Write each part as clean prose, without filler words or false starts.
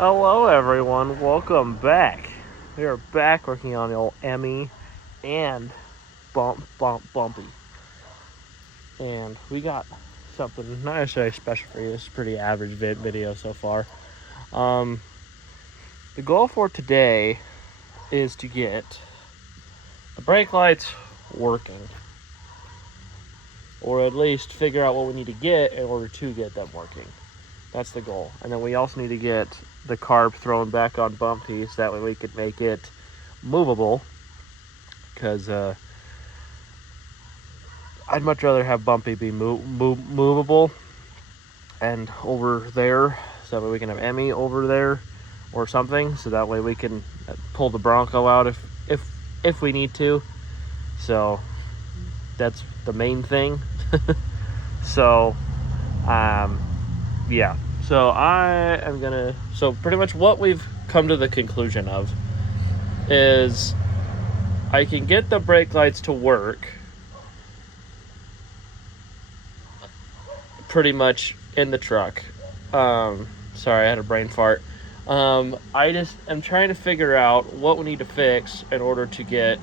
Hello everyone, welcome back. We are back working on the old Emmy and Bumpy. And we got something not necessarily special for you. It's a pretty average video so far. The goal for today is to get the brake lights working. Or at least figure out what we need to get in order to get them working. That's the goal. And then we also need to get the carb thrown back on Bumpy so that way we could make it movable. Because I'd much rather have Bumpy be movable and over there, so that way we can have Emmy over there or something, so that way we can pull the Bronco out if we need to. So that's the main thing. So yeah, so I am gonna, so pretty much what we've come to the conclusion of is I can get the brake lights to work pretty much in the truck. Sorry, I had a brain fart. I just am trying to figure out what we need to fix in order to get,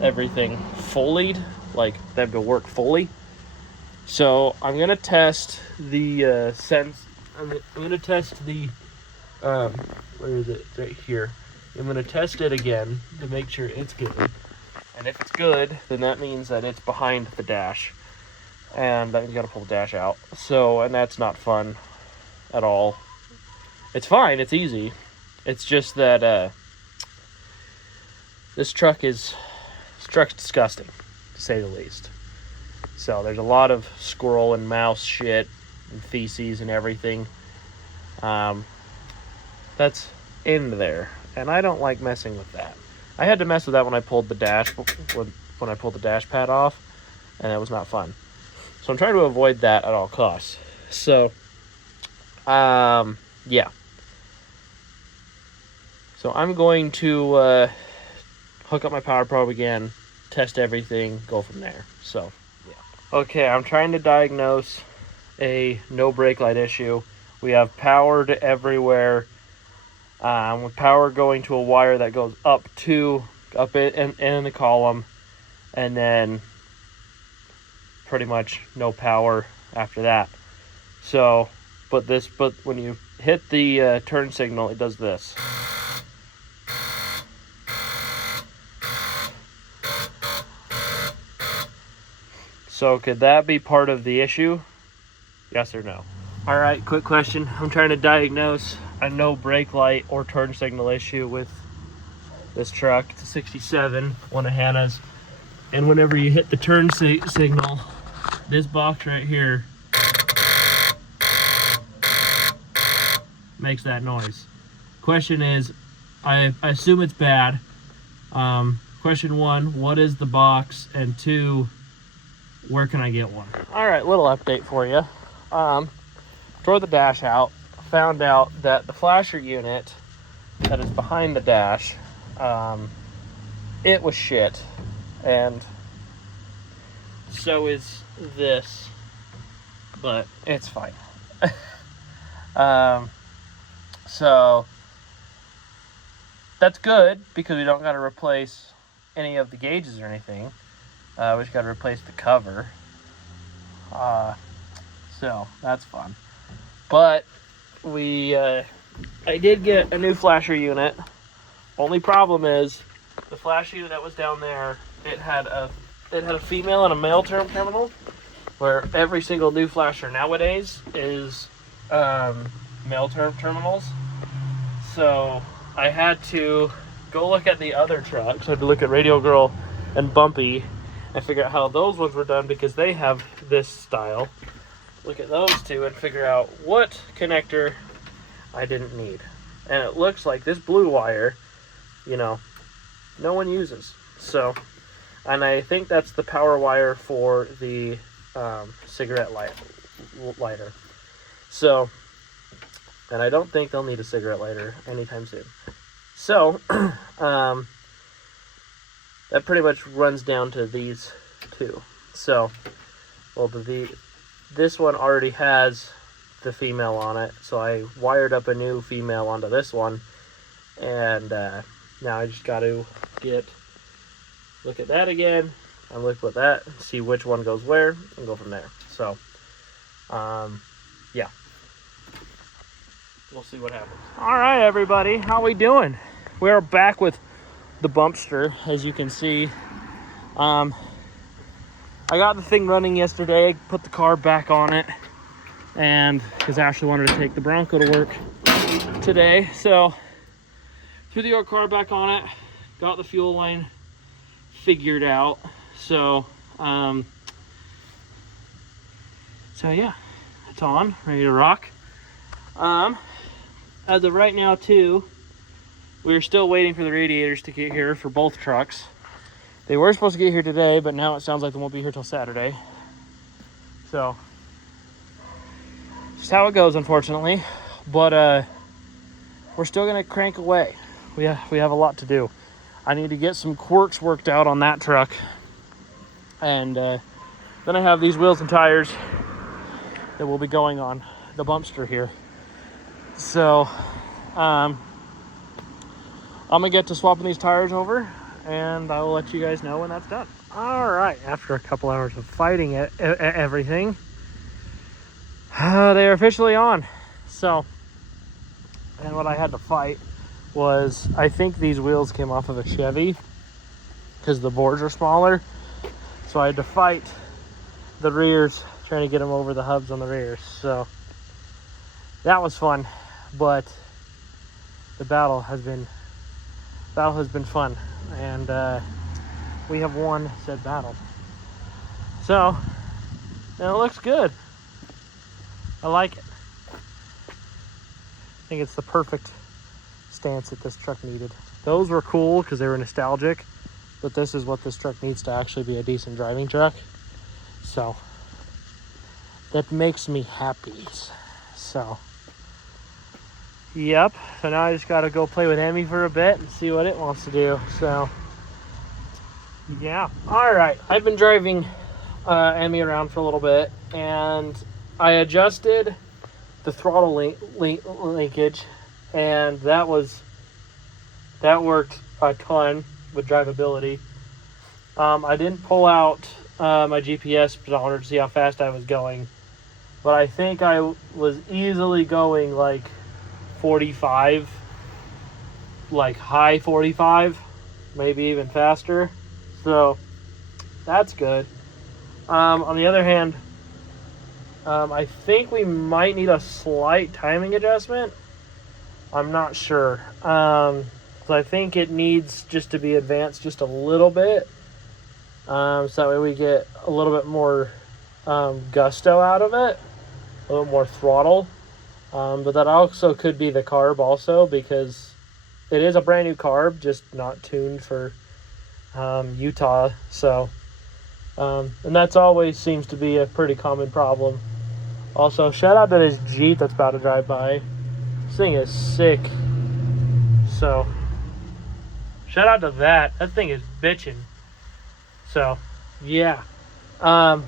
everything fully, like them to work fully. So I'm gonna test the I'm gonna test the where is it? It's right here. I'm gonna test it again to make sure it's good. And if it's good, then that means that it's behind the dash, and then you gotta pull the dash out. So, and that's not fun at all. It's fine. It's easy. It's just that this truck's disgusting, to say the least. So there's a lot of squirrel and mouse shit and feces and everything that's in there, and I don't like messing with that. I had to mess with that when I pulled the dash when I pulled the dash pad off, and it was not fun. So I'm trying to avoid that at all costs. So yeah. So I'm going to hook up my power probe again, test everything, go from there. So okay, I'm trying to diagnose a no brake light issue. We have power to everywhere. With power going to a wire that goes up in the column, and then pretty much no power after that. So, but when you hit the turn signal, it does this. So could that be part of the issue? Yes or no? Alright, quick question. I'm trying to diagnose a no brake light or turn signal issue with this truck. It's a 67, one of Hannah's. And whenever you hit the turn signal, this box right here makes that noise. Question is, I assume it's bad. Question one, what is the box? And two, where can I get one? Alright, little update for you. Tore the dash out, found out that the flasher unit that is behind the dash, it was shit, and so is this, but it's fine. So that's good because we don't got to replace any of the gauges or anything. We just got to replace the cover. So that's fun. But I did get a new flasher unit. Only problem is the flasher unit that was down there, it had a female and a male terminal, where every single new flasher nowadays is male terminals. So I had to go look at the other trucks. I had to look at Radio Girl and Bumpy and figure out how those ones were done, because they have this style. Look at those two and figure out what connector I didn't need. And it looks like this blue wire, no one uses. So, and I think that's the power wire for the cigarette lighter. So, and I don't think they'll need a cigarette lighter anytime soon. So, that pretty much runs down to these two. So, well, this one already has the female on it. So I wired up a new female onto this one. And now I just got to look at that again and look at that, see which one goes where, and go from there. So, yeah. We'll see what happens. All right, everybody. How we doing? We're back with the Bumpster, as you can see. I got the thing running yesterday. I put the carb back on it, and because Ashley wanted to take the Bronco to work today, so threw the carb back on it. Got the fuel line figured out. So yeah, it's on, ready to rock. As of right now, too, we're still waiting for the radiators to get here for both trucks. They were supposed to get here today, but now it sounds like they won't be here till Saturday. So, just how it goes, unfortunately. But we're still gonna crank away. We have a lot to do. I need to get some quirks worked out on that truck, and then I have these wheels and tires that will be going on the Bumpster here. So, I'm gonna get to swapping these tires over, and I will let you guys know when that's done. All right, after a couple hours of fighting everything, they are officially on. So, and what I had to fight was, I think these wheels came off of a Chevy because the boards are smaller. So I had to fight the rears, trying to get them over the hubs on the rears. So that was fun, but the battle has been fun, and we have won said battle. So, and it looks good. I like it. I think it's the perfect stance that this truck needed. Those were cool because they were nostalgic, but this is what this truck needs to actually be a decent driving truck. So that makes me happy. So yep, so now I just got to go play with Emmy for a bit and see what it wants to do. So yeah, all right, I've been driving Emmy around for a little bit, and I adjusted the throttle linkage, and that worked a ton with drivability. I didn't pull out my GPS speedometer to see how fast I was going, but I think I was easily going like 45, like high 45, maybe even faster. So that's good. On the other hand, I think we might need a slight timing adjustment. I'm not sure. So I think it needs just to be advanced just a little bit. So that way we get a little bit more gusto out of it, a little more throttle. But that also could be the carb also, because it is a brand new carb, just not tuned for Utah. So, and that's always seems to be a pretty common problem. Also, shout out to this Jeep that's about to drive by. This thing is sick. So, shout out to that. That thing is bitching. So, yeah. We're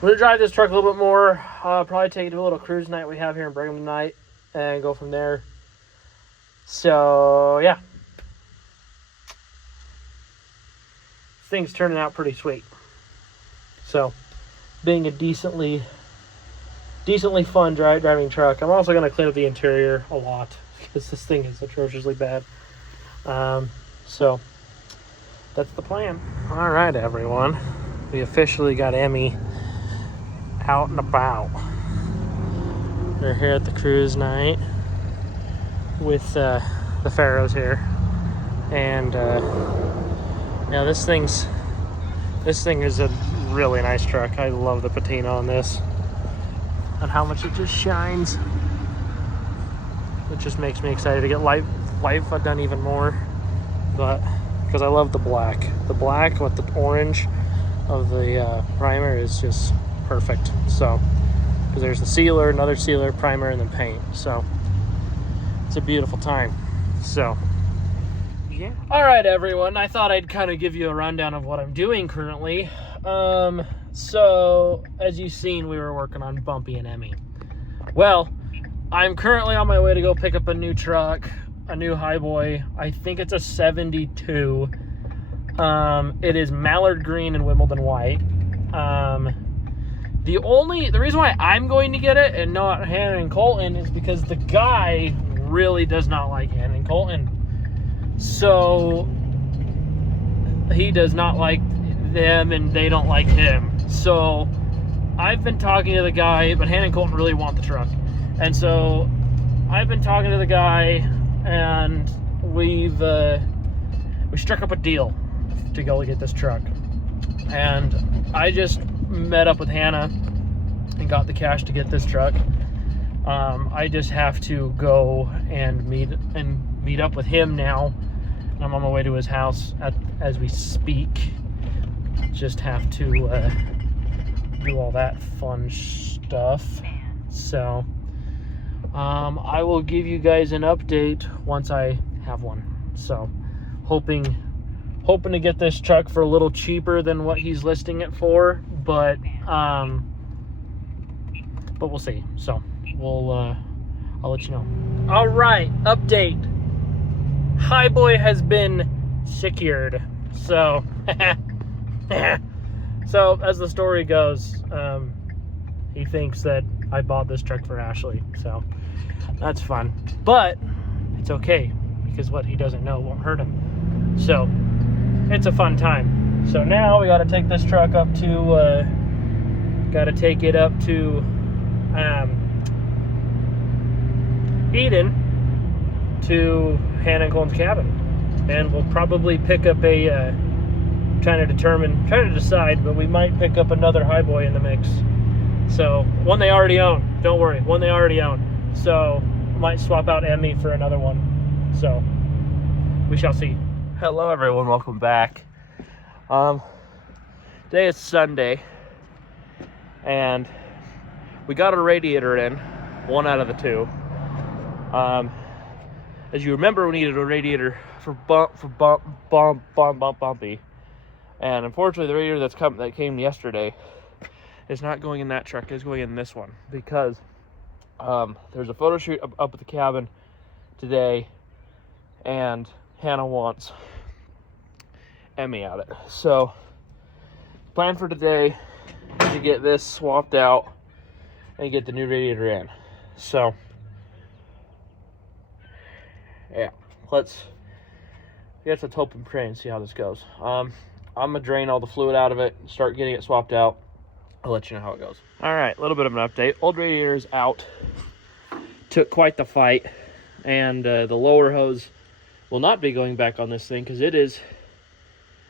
going to drive this truck a little bit more. Probably take it to a little cruise night we have here in Brigham tonight and go from there. So, yeah. This thing's turning out pretty sweet. So, being a decently fun driving truck. I'm also going to clean up the interior a lot because this thing is atrociously bad. So that's the plan. All right, everyone. We officially got Emmy out and about. We're here at the cruise night with the Pharaohs here. And yeah, this thing is a really nice truck. I love the patina on this and how much it just shines. It just makes me excited to get life done even more. But because I love the black with the orange of the primer is just perfect. So because there's the sealer, another sealer, primer, and then paint. So it's a beautiful time. So yeah. All right, everyone. I thought I'd kind of give you a rundown of what I'm doing currently. So, as you've seen, we were working on Bumpy and Emmy. Well, I'm currently on my way to go pick up a new truck, a new Highboy. I think it's a 72. It is mallard green and Wimbledon white. The reason why I'm going to get it and not Hannah and Colton is because the guy really does not like Hannah and Colton. So he does not like them and they don't like him. So I've been talking to the guy, but Hannah and Colton really want the truck. And so I've been talking to the guy and we struck up a deal to go get this truck. And I just met up with Hannah and got the cash to get this truck. I just have to go and meet up with him now. I'm on my way to his house as we speak. Just have to do all that fun stuff. So I will give you guys an update once I have one. So hoping to get this truck for a little cheaper than what he's listing it for, but we'll see. So I'll let you know. All right, update. Highboy has been secured. So so as the story goes, he thinks that I bought this truck for Ashley. So that's fun, but it's okay because what he doesn't know won't hurt him. So it's a fun time. So now we got to take this truck up to Eden to Hannah and Colin's cabin, and we'll probably pick up trying to decide, but we might pick up another Highboy in the mix. So one they already own. Don't worry, one they already own. So might swap out Emmy for another one. So we shall see. Hello everyone, welcome back. Today is Sunday, and we got a radiator in, one out of the two. As you remember, we needed a radiator for Bumpy, and unfortunately, the radiator that came yesterday is not going in that truck. It's going in this one because there's a photo shoot up at the cabin today, and Hannah wants Emmy at it. So, plan for today is to get this swapped out and get the new radiator in. So, yeah, let's hope and pray and see how this goes. I'm gonna drain all the fluid out of it, start getting it swapped out. I'll let you know how it goes. All right, a little bit of an update. Old radiator is out. Took quite the fight, and the lower hose will not be going back on this thing because it is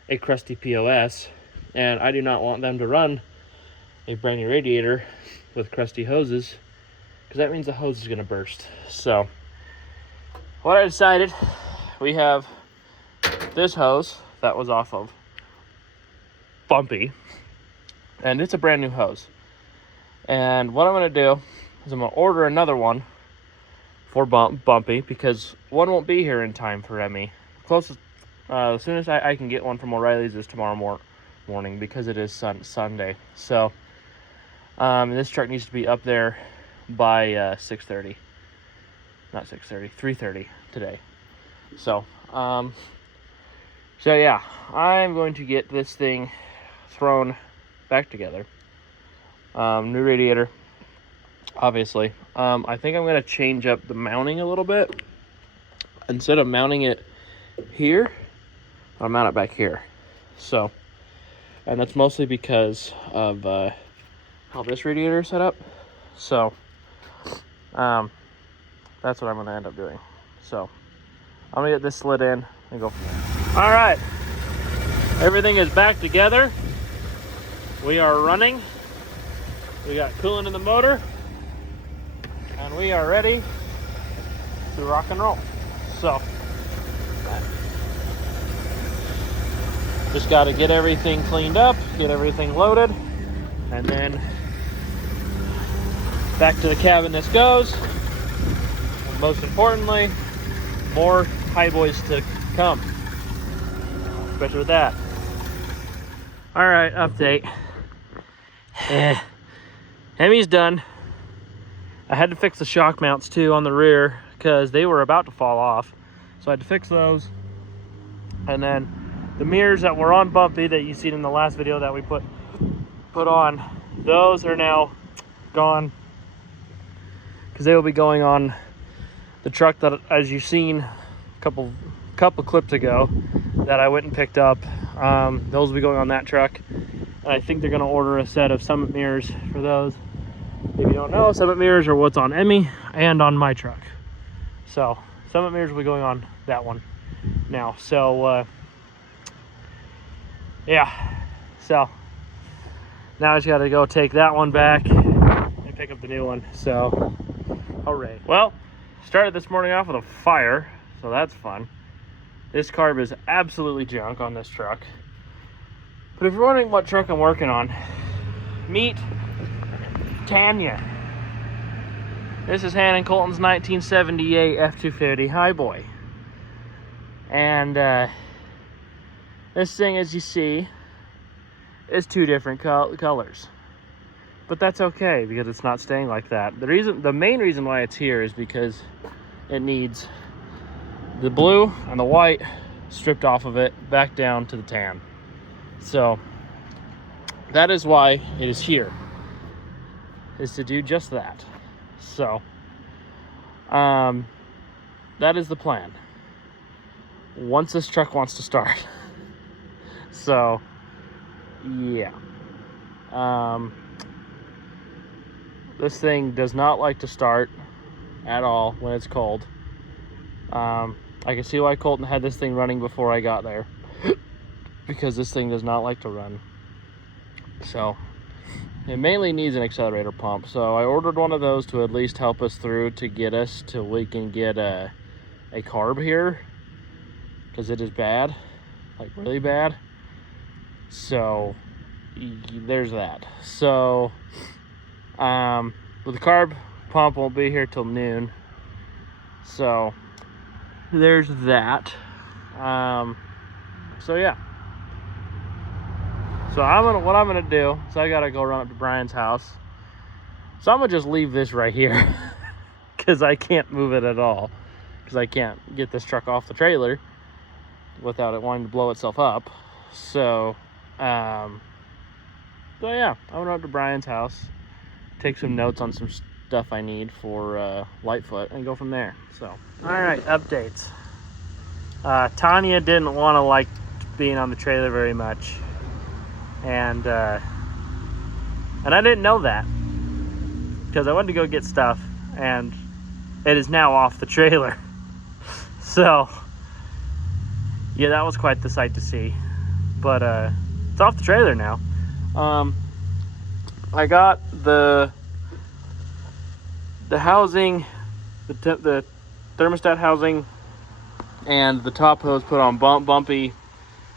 a crusty POS, and I do not want them to run a brand new radiator with crusty hoses because that means the hose is going to burst. So what I decided, we have this hose that was off of Bumpy, and it's a brand new hose. And what I'm going to do is I'm going to order another one for Bumpy because one won't be here in time for Emmy. Closest, as soon as I can get one from O'Reilly's is tomorrow morning because it is Sunday. So this truck needs to be up there by 6:30. Not 6:30, 3:30 today. So yeah, I'm going to get this thing thrown back together. New radiator, obviously. I think I'm going to change up the mounting a little bit. Instead of mounting it here, I'll mount it back here. So, and that's mostly because of how this radiator is set up. So, that's what I'm going to end up doing. So, I'm going to get this slid in and go from there. All right. Everything is back together. We are running. We got coolant in the motor. And we are ready to rock and roll. So, just got to get everything cleaned up, get everything loaded, and then back to the cabin this goes. And most importantly, more Highboys to come, especially with that. All right, update. Hemi's done. I had to fix the shock mounts too on the rear because they were about to fall off. So I had to fix those. And then the mirrors that were on Bumpy that you seen in the last video that we put on, those are now gone because they will be going on the truck that, as you've seen a couple clips ago, that I went and picked up. Those will be going on that truck. And I think they're going to order a set of Summit mirrors for those. If you don't know, Summit mirrors are what's on Emmy and on my truck. So Summit mirrors will be going on that one now. So yeah, so now I just got to go take that one back and pick up the new one. So hooray. Well, started this morning off with a fire, so that's fun. This carb is absolutely junk on this truck. But if you're wondering what truck I'm working on, meet Tanya. This is Hannah and Colton's 1978 F-250 Highboy. And this thing, as you see, is two different colors. But that's okay because it's not staying like that. The main reason why it's here is because it needs the blue and the white stripped off of it back down to the tan. So that is why it is here, is to do just that. So that is the plan once this truck wants to start. So yeah, this thing does not like to start at all when it's cold. I can see why Colton had this thing running before I got there because this thing does not like to run. So it mainly needs an accelerator pump. So I ordered one of those to at least help us through to get us till we can get a carb here, because it is bad, like really bad. So there's that. So but the carb pump won't be here till noon. So there's that. So yeah. So what I'm gonna do is I gotta go run up to Brian's house. So I'm gonna just leave this right here because I can't move it at all, because I can't get this truck off the trailer without it wanting to blow itself up. So yeah, I'm gonna run up to Brian's house, take some notes on some stuff I need for Lightfoot, and go from there. So all right, updates. Tanya didn't want to like being on the trailer very much, and I didn't know that because I went to go get stuff and it is now off the trailer. So yeah, that was quite the sight to see, but it's off the trailer now. I got the housing, the thermostat housing and the top hose put on Bumpy.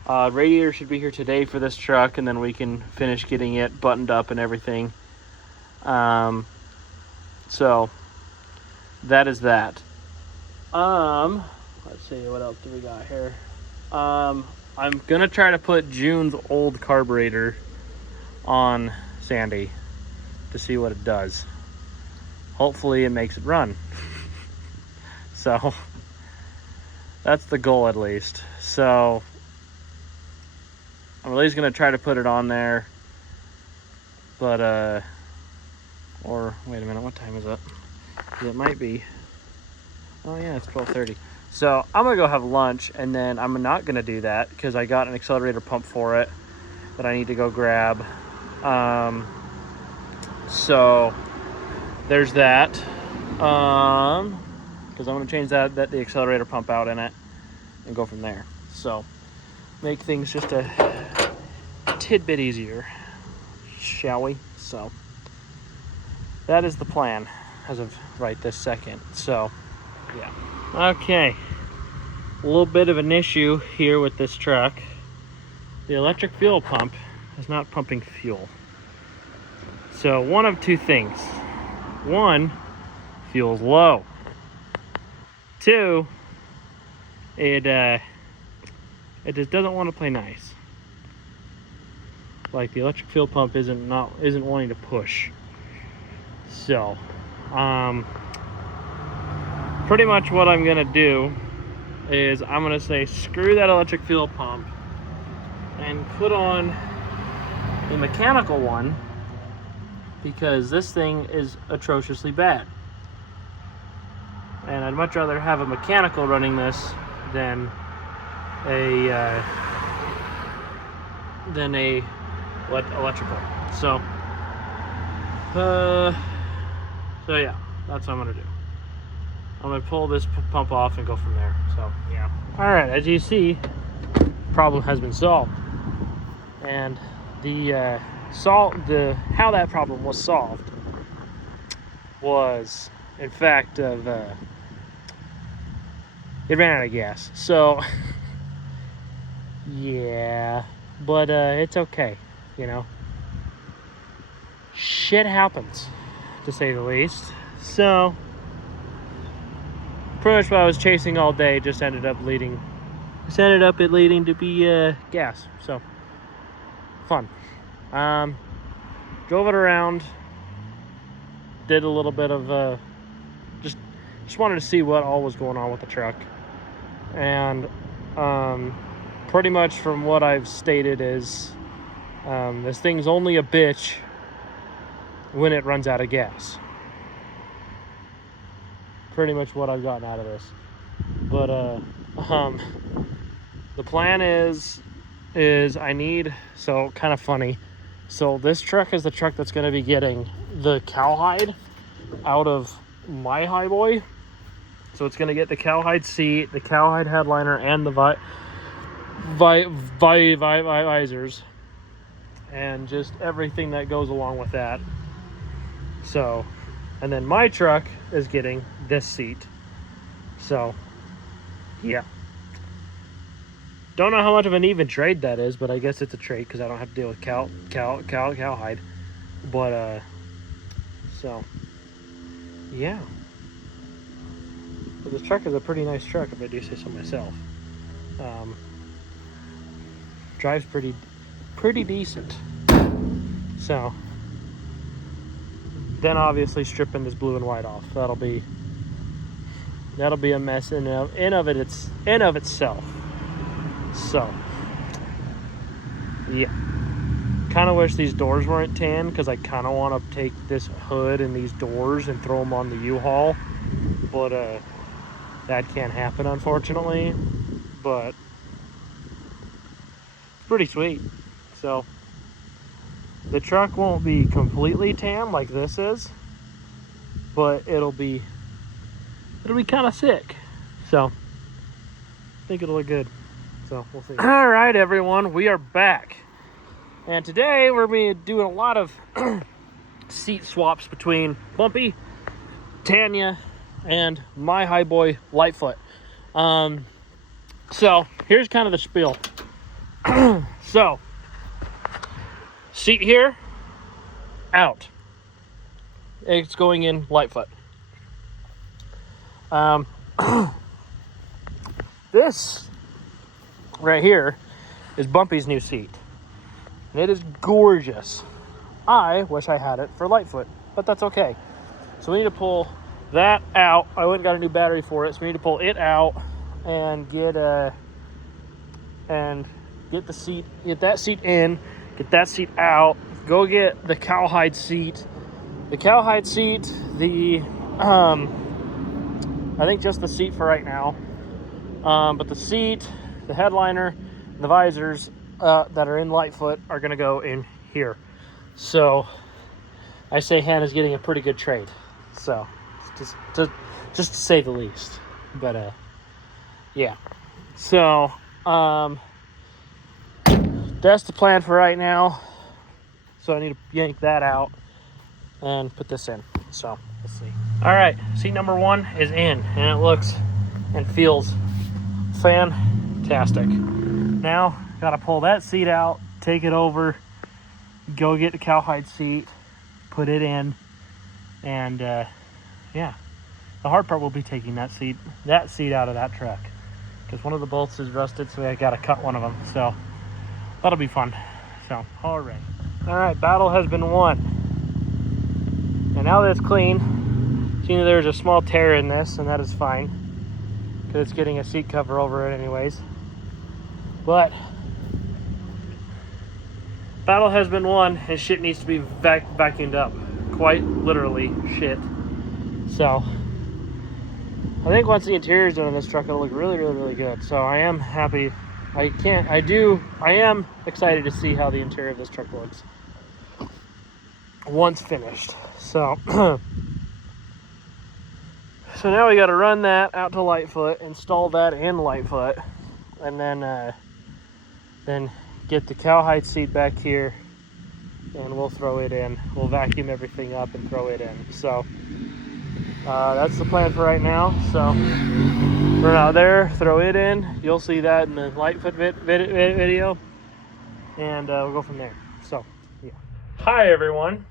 Radiator should be here today for this truck, and then we can finish getting it buttoned up and everything. So that is that. Let's see, what else do we got here? I'm gonna try to put June's old carburetor on Sandy to see what it does. Hopefully it makes it run. So that's the goal, at least. So I'm at least gonna try to put it on there, but or wait a minute, what time is it? It might be, oh yeah, it's 12:30. So I'm gonna go have lunch, and then I'm not gonna do that because I got an accelerator pump for it that I need to go grab. So there's that. Because I'm gonna change the accelerator pump out in it and go from there. So make things just a tidbit easier, shall we? So that is the plan as of right this second. So yeah. Okay, a little bit of an issue here with this truck. The electric fuel pump is not pumping fuel. So one of two things. One, fuel's low. Two, it just doesn't want to play nice. like the electric fuel pump isn't wanting to push. So pretty much what I'm gonna do is I'm gonna say screw that electric fuel pump and put on a mechanical one, because this thing is atrociously bad. And I'd much rather have a mechanical running this than a electrical. So yeah, that's what I'm gonna do. I'm gonna pull this pump off and go from there. So yeah. All right, as you see, problem has been solved, and how that problem was solved was, in fact, it ran out of gas. So yeah, but it's okay, you know. Shit happens, to say the least. So pretty much what I was chasing all day just ended up leading to be gas. So fun. Drove it around, did a little bit of just wanted to see what all was going on with the truck. And pretty much from what I've stated is this thing's only a bitch when it runs out of gas. Pretty much what I've gotten out of this. But the plan is I need, so kind of funny, so this truck is the truck that's going to be getting the cowhide out of my Highboy. So it's going to get the cowhide seat, the cowhide headliner, and the visors, and just everything that goes along with that. So, and then my truck is getting this seat. So yeah, don't know how much of an even trade that is, but I guess it's a trade because I don't have to deal with cowhide. But so yeah, but this truck is a pretty nice truck, if I do say so myself. Drives pretty decent. So then obviously stripping this blue and white off, that'll be a mess in of itself. So yeah, kind of wish these doors weren't tan, because I kind of want to take this hood and these doors and throw them on the U-Haul, but that can't happen, unfortunately. But it's pretty sweet. So the truck won't be completely tan like this is, but it'll be kind of sick. So I think it'll look good. So we'll see. All right, everyone, we are back, and today we're going to be doing a lot of seat swaps between Bumpy, Tanya, and my Highboy Lightfoot. So here's kind of the spiel. So seat here, out. It's going in Lightfoot. This right here is Bumpy's new seat, and it is gorgeous. I wish I had it for Lightfoot, but that's okay. So we need to pull that out. I went and got a new battery for it, so we need to pull it out and get that seat in, get that seat out, go get the cowhide seat. The cowhide seat, I think just the seat for right now. But the seat, the headliner, and the visors that are in Lightfoot are gonna go in here. So I say Hannah's getting a pretty good trade. So just to say the least. But yeah. So that's the plan for right now. So I need to yank that out and put this in. So let's see. All right, seat number 1 is in, and it looks and feels fantastic. Now gotta pull that seat out, take it over, go get the cowhide seat, put it in, and yeah, the hard part will be taking that seat out of that truck, because one of the bolts is rusted, so I gotta cut one of them. So that'll be fun. So, alright. Alright, battle has been won. And now that it's clean, see there's a small tear in this, and that is fine. Because it's getting a seat cover over it anyways. But battle has been won, and shit needs to be vacuumed up. Quite literally, shit. So, I think once the interior is done on this truck, it'll look really, really, really good. So I am happy. I am excited to see how the interior of this truck looks once finished. So, so now we got to run that out to Lightfoot, install that in Lightfoot, and then get the cowhide seat back here, and we'll throw it in. We'll vacuum everything up and throw it in. So that's the plan for right now. So run out there, throw it in. You'll see that in the Lightfoot video, and we'll go from there. So yeah. Hi everyone.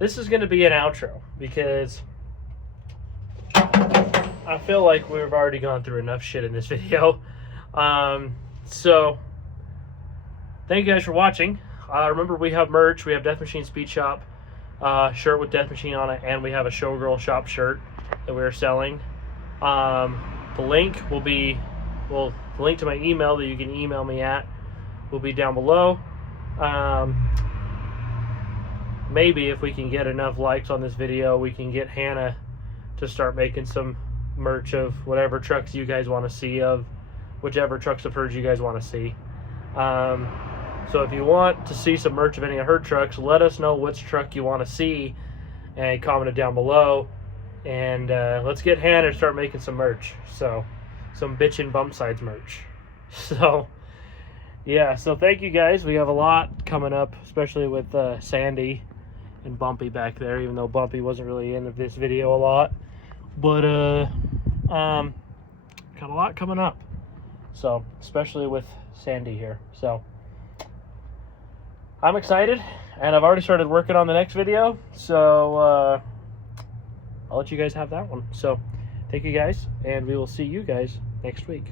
This is going to be an outro because I feel like we've already gone through enough shit in this video. So thank you guys for watching. Remember, we have merch. We have Death Machine Speed Shop shirt with Death Machine on it, and we have a Showgirl Shop shirt that we're selling. The link will be, the link to my email that you can email me at will be down below. Maybe if we can get enough likes on this video, we can get Hannah to start making some merch of whatever trucks you guys want to see, of whichever trucks of hers you guys want to see. So if you want to see some merch of any of her trucks, let us know which truck you want to see and comment it down below. And let's get Hannah to start making some merch. So, some bitchin' bump sides merch. So, yeah. So thank you guys. We have a lot coming up, especially with Sandy and Bumpy back there, even though Bumpy wasn't really in this video a lot. But, got a lot coming up. So, especially with Sandy here. So, I'm excited, and I've already started working on the next video, so I'll let you guys have that one. So, thank you guys, and we will see you guys next week.